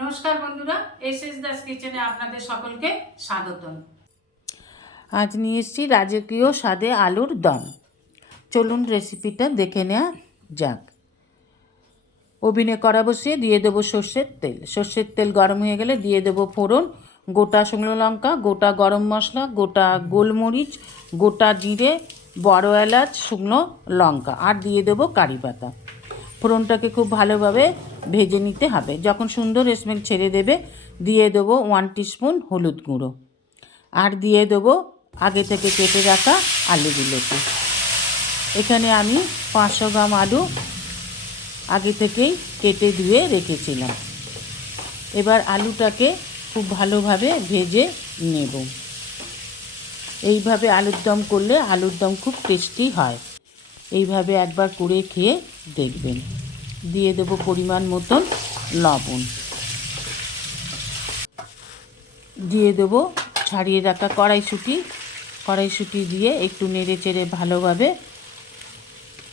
নমস্কার বন্ধুরা S S Das কিচেনে আপনাদের সকলকে স্বাগতম। আজ নিয়ে এসেছি রাজকীয় স্বাদে আলুর দম। চলুন রেসিপিটা দেখে নেওয়া যাক। ওভেনে কড়া বসিয়ে দিয়ে দেবো সর্ষের তেল। সর্ষের তেল গরম হয়ে গেলে দিয়ে দেবো ফোড়ন, গোটা শুকনো লঙ্কা, গোটা গরম মশলা, গোটা গোলমরিচ, গোটা জিরে, বড় এলাচ, শুকনো লঙ্কা, আর দিয়ে দেবো কারি পাতা। ফোড়নটাকে খুব ভালোভাবে ভেজে নিতে হবে। যখন সুন্দর স্মেল ছেড়ে দেবে, দিয়ে দেবো ওয়ান টিস্পুন হলুদ গুঁড়ো। আর দিয়ে দেবো আগে থেকে কেটে রাখা আলুগুলোকে। এখানে আমি পাঁচশো গ্রাম আলু আগে থেকেই কেটে ধুয়ে রেখেছিলাম। এবার আলুটাকে খুব ভালোভাবে ভেজে নেব। এইভাবে আলুর দম করলে আলুর দম খুব টেস্টি হয়। এইভাবে একবার করে খেয়ে দেখবেন। দিয়ে দেবো পরিমাণ মতন লবণ। দিয়ে দেবো ছাড়িয়ে রাখা কড়াইশুঁটি। কড়াইশুঁটি দিয়ে একটু নেড়ে চেড়ে ভালোভাবে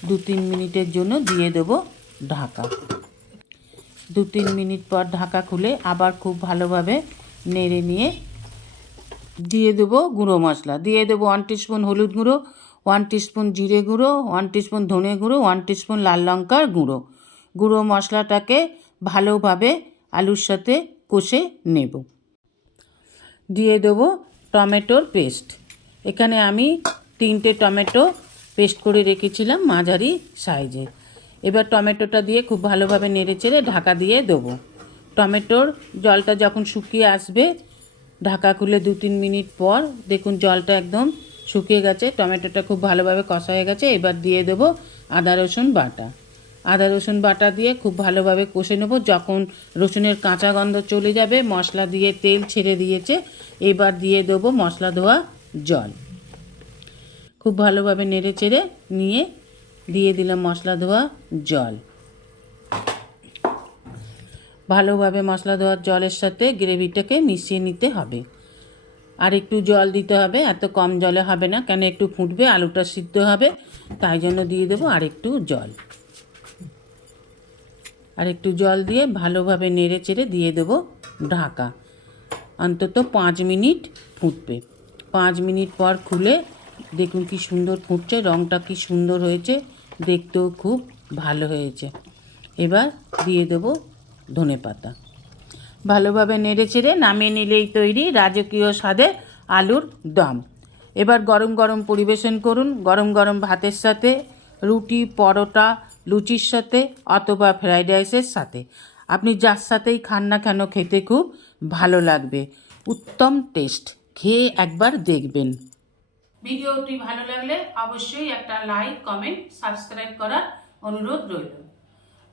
দু তিন মিনিটের জন্য দিয়ে দেবো ঢাকা। দু তিন মিনিট পর ঢাকা খুলে আবার খুব ভালোভাবে নেড়ে নিয়ে দিয়ে দেবো গুঁড়ো মশলা। দিয়ে দেবো ওয়ান টিস্পুন হলুদ গুঁড়ো ওয়ান টিস্পুন জিরে গুঁড়ো ওয়ান টিস্পুন ধনে গুঁড়ো ওয়ান টিস্পুন লাল লঙ্কার গুঁড়ো। গুঁড়ো মশলাটাকে ভালোভাবে আলুর সাথে কষে নেব। দিয়ে দেবো টমেটোর পেস্ট। এখানে আমি তিনটে টমেটো পেস্ট করে রেখেছিলাম মাঝারি সাইজে। এবার টমেটোটা দিয়ে খুব ভালোভাবে নেড়ে চেড়ে ঢাকা দিয়ে দেবো। টমেটোর জলটা যখন শুকিয়ে আসবে, ঢাকা খুলে দু তিন মিনিট পর দেখুন জলটা একদম শুকিয়ে গেছে, টমেটোটা খুব ভালোভাবে কষা হয়ে গেছে। এবার দিয়ে দেবো আদা রসুন বাটা। আদা, রসুন বাটা দিয়ে খুব ভালোভাবে কষে নেব। যখন রসুনের কাঁচা গন্ধ চলে যাবে, মশলা দিয়ে তেল ছেড়ে দিয়েছে, এবার দিয়ে দেবো মশলা ধোয়া জল। খুব ভালোভাবে নেড়ে চেড়ে নিয়ে দিয়ে দিলাম মশলা ধোয়া জল। ভালোভাবে মশলা ধোয়ার জলের সাথে গ্রেভিটাকে মিশিয়ে নিতে হবে। আর একটু জল দিতে হবে এত কম জলে হবে না, কেন একটু ফুটবে, আলুটা সিদ্ধ হবে, তাই জন্য দিয়ে দেবো আর একটু জল। আর একটু জল দিয়ে ভালোভাবে নেড়ে চেড়ে দিয়ে দেবো ঢাকা। অন্তত পাঁচ মিনিট ফুটবে। পাঁচ মিনিট পর খুলে দেখুন কি সুন্দর ফুটছে রঙটা কি সুন্দর হয়েছে, দেখতেও খুব ভালো হয়েছে। এবার দিয়ে দেবো ধনে পাতা। ভালোভাবে নেড়ে চেড়ে নামিয়ে নিলেই তৈরি রাজকীয় স্বাদে আলুর দম। এবার গরম গরম পরিবেশন করুন। গরম গরম ভাতের সাথে রুটি, পরোটা লুচির সাথে অথবা ফ্রাইড রাইসের সাথে। আপনি যার সাথেই খান না কেন খেতে খুব ভালো লাগবে। উত্তম টেস্ট। খেয়ে একবার দেখবেন। ভিডিওটি ভালো লাগলে অবশ্যই একটা লাইক, কমেন্ট, সাবস্ক্রাইব করার অনুরোধ রইল।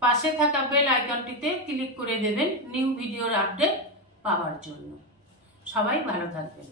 পাশে থাকা বেল আইকনটিতে ক্লিক করে দেবেন নিউ ভিডিওর আপডেট পাওয়ার জন্য। সবাই ভালো থাকবেন।